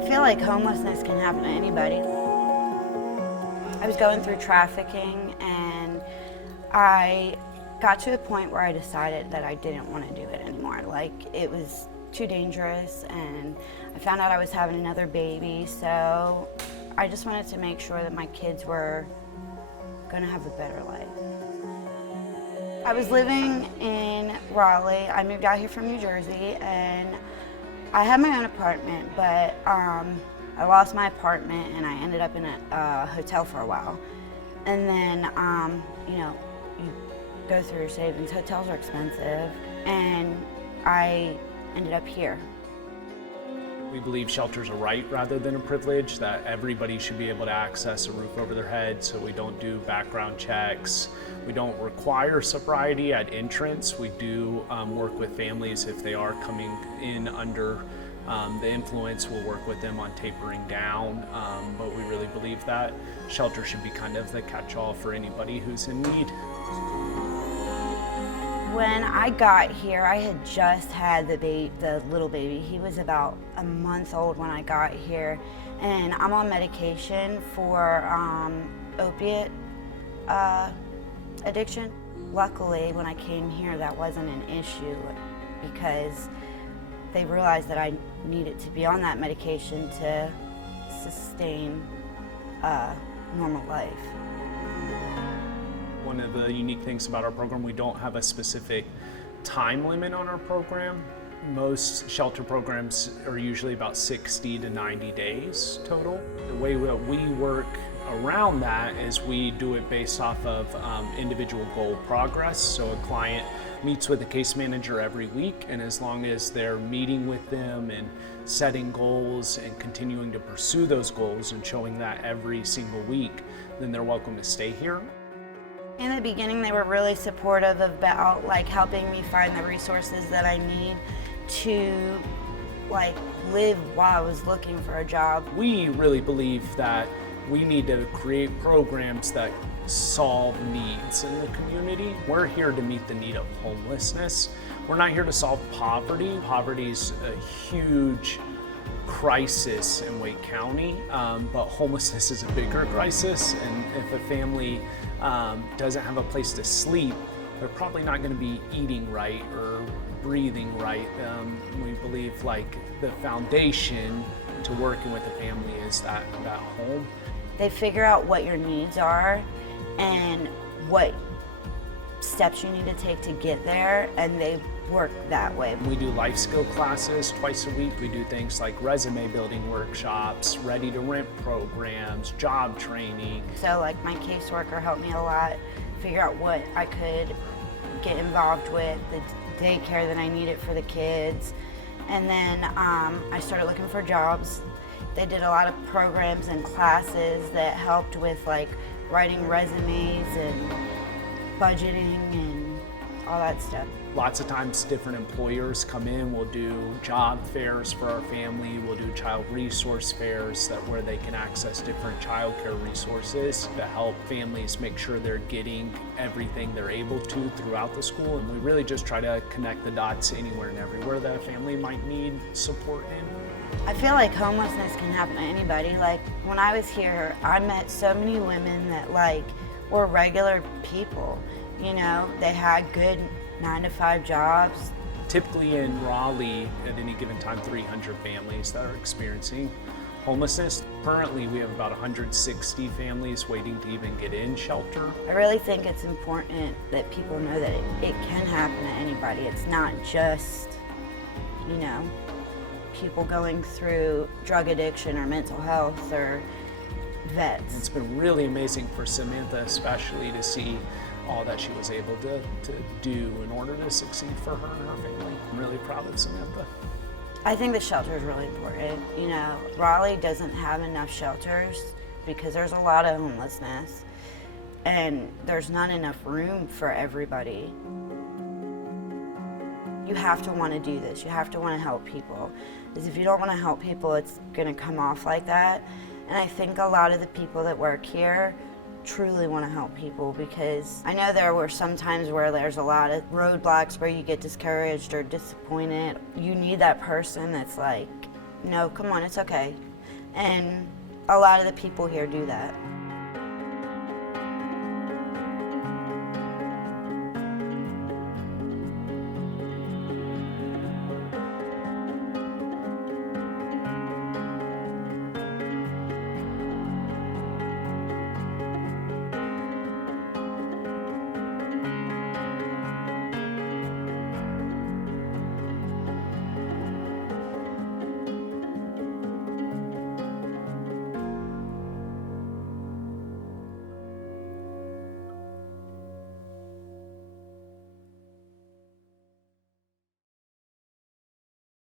I feel like homelessness can happen to anybody. I was going through trafficking and I got to the point where I decided that I didn't want to do it anymore. Like, it was too dangerous, and I found out I was having another baby, so I just wanted to make sure that my kids were going to have a better life. I was living in Raleigh. I moved out here from New Jersey, and I had my own apartment, but I lost my apartment and I ended up in a hotel for a while. And then, you go through your savings. Hotels are expensive, and I ended up here. We believe shelter's a right rather than a privilege, that everybody should be able to access a roof over their head, so we don't do background checks. We don't require sobriety at entrance. We do work with families if they are coming in under the influence. We'll work with them on tapering down, but we really believe that shelter should be kind of the catch-all for anybody who's in need. When I got here, I had just had the little baby. He was about a month old when I got here, and I'm on medication for opiate addiction. Luckily, when I came here, that wasn't an issue because they realized that I needed to be on that medication to sustain a normal life. One of the unique things about our program, we don't have a specific time limit on our program. Most shelter programs are usually about 60 to 90 days total. The way that we work around that is we do it based off of individual goal progress. So a client meets with a case manager every week, and as long as they're meeting with them and setting goals and continuing to pursue those goals and showing that every single week, then they're welcome to stay here. In the beginning, they were really supportive about helping me find the resources that I need to live while I was looking for a job. We really believe that we need to create programs that solve needs in the community. We're here to meet the need of homelessness. We're not here to solve poverty. Poverty's a huge crisis in Wake County, but homelessness is a bigger crisis, and if a family doesn't have a place to sleep, they're probably not going to be eating right or breathing right. We believe the foundation to working with a family is that home. They figure out what your needs are and what steps you need to take to get there, and they work that way. We do life skill classes twice a week. We do things like resume building workshops, ready to rent programs, job training. So my caseworker helped me a lot figure out what I could get involved with, the daycare that I needed for the kids. And then I started looking for jobs. They did a lot of programs and classes that helped with writing resumes and budgeting and all that stuff. Lots of times different employers come in, we'll do job fairs for our family, we'll do child resource fairs where they can access different child care resources to help families make sure they're getting everything they're able to throughout the school. And we really just try to connect the dots anywhere and everywhere that a family might need support in. I feel like homelessness can happen to anybody. When I was here, I met so many women that were regular people. They had good 9-to-5 jobs. Typically in Raleigh, at any given time, 300 families that are experiencing homelessness. Currently, we have about 160 families waiting to even get in shelter. I really think it's important that people know that it can happen to anybody. It's not just, people going through drug addiction or mental health or vets. It's been really amazing for Samantha especially to see all that she was able to do in order to succeed for her and her family. I'm really proud of Samantha. I think the shelter is really important. Raleigh doesn't have enough shelters because there's a lot of homelessness and there's not enough room for everybody. You have to want to do this. You have to want to help people. Because if you don't want to help people, it's going to come off like that. And I think a lot of the people that work here truly want to help people, because I know there were some times where there's a lot of roadblocks where you get discouraged or disappointed. You need that person that's like, no, come on, it's okay. And a lot of the people here do that.